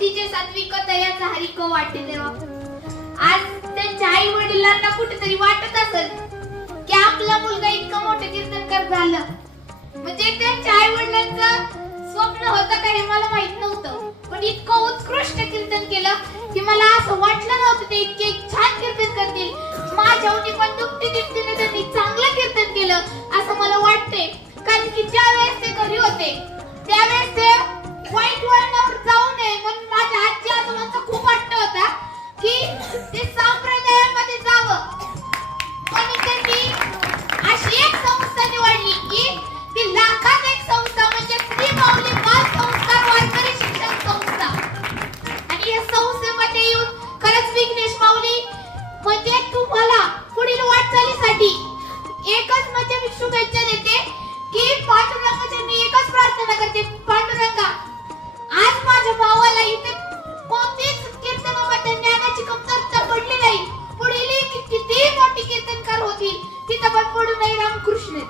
भक्तीचे सात्विकता याचा हरिक वाटते देवा. आज त्यांच्या आई वडिलांना कुठेतरी वाटत असेल की आपला मुलगा इतका मोठा कीर्तनकार झाला, म्हणजे त्यांच्या आई वडिलांचं स्वप्न होतं का हे मला माहित नव्हतं, पण इतकं उत्कृष्ट कीर्तन केलं की मला असं वाटलं नव्हतं ते इतके छान कीर्तन करतील. माझ्या उनी पण दुपटीने त्यांनी चांगलं कीर्तन केलं असं मला वाटते. कारण की ज्या वेळेस ते घरी होते त्यावेळेस ते वाईट वळणावर जाऊ नये म्हणून माझ्या आजी आजोबांचा खूप हट्ट होता की ते संप्रदायामध्ये जावं, म्हणून त्यांनी अशी एक संस्था निवडली की ती लाखात एक संस्था म्हणजे श्री माऊली बाल संस्कार वारकरी शिक्षण संस्था. आणि या संस्थेमध्ये येऊन खरंच विघ्नेश माऊली म्हणजे तुम्हाला पुढील वाटचालीसाठी एकच म्हणजे मी शुभेच्छा देते की पांडुरंगाची मी एकच प्रार्थना करते, पांडुरंगा आज माझ्या भावाला इथे कोणतीच कीर्तनामध्ये ज्ञानाची कमतरता पडली नाही, पुढील किती मोठी कीर्तनकार होतील तिथं पण पडू नाही. रामकृष्ण.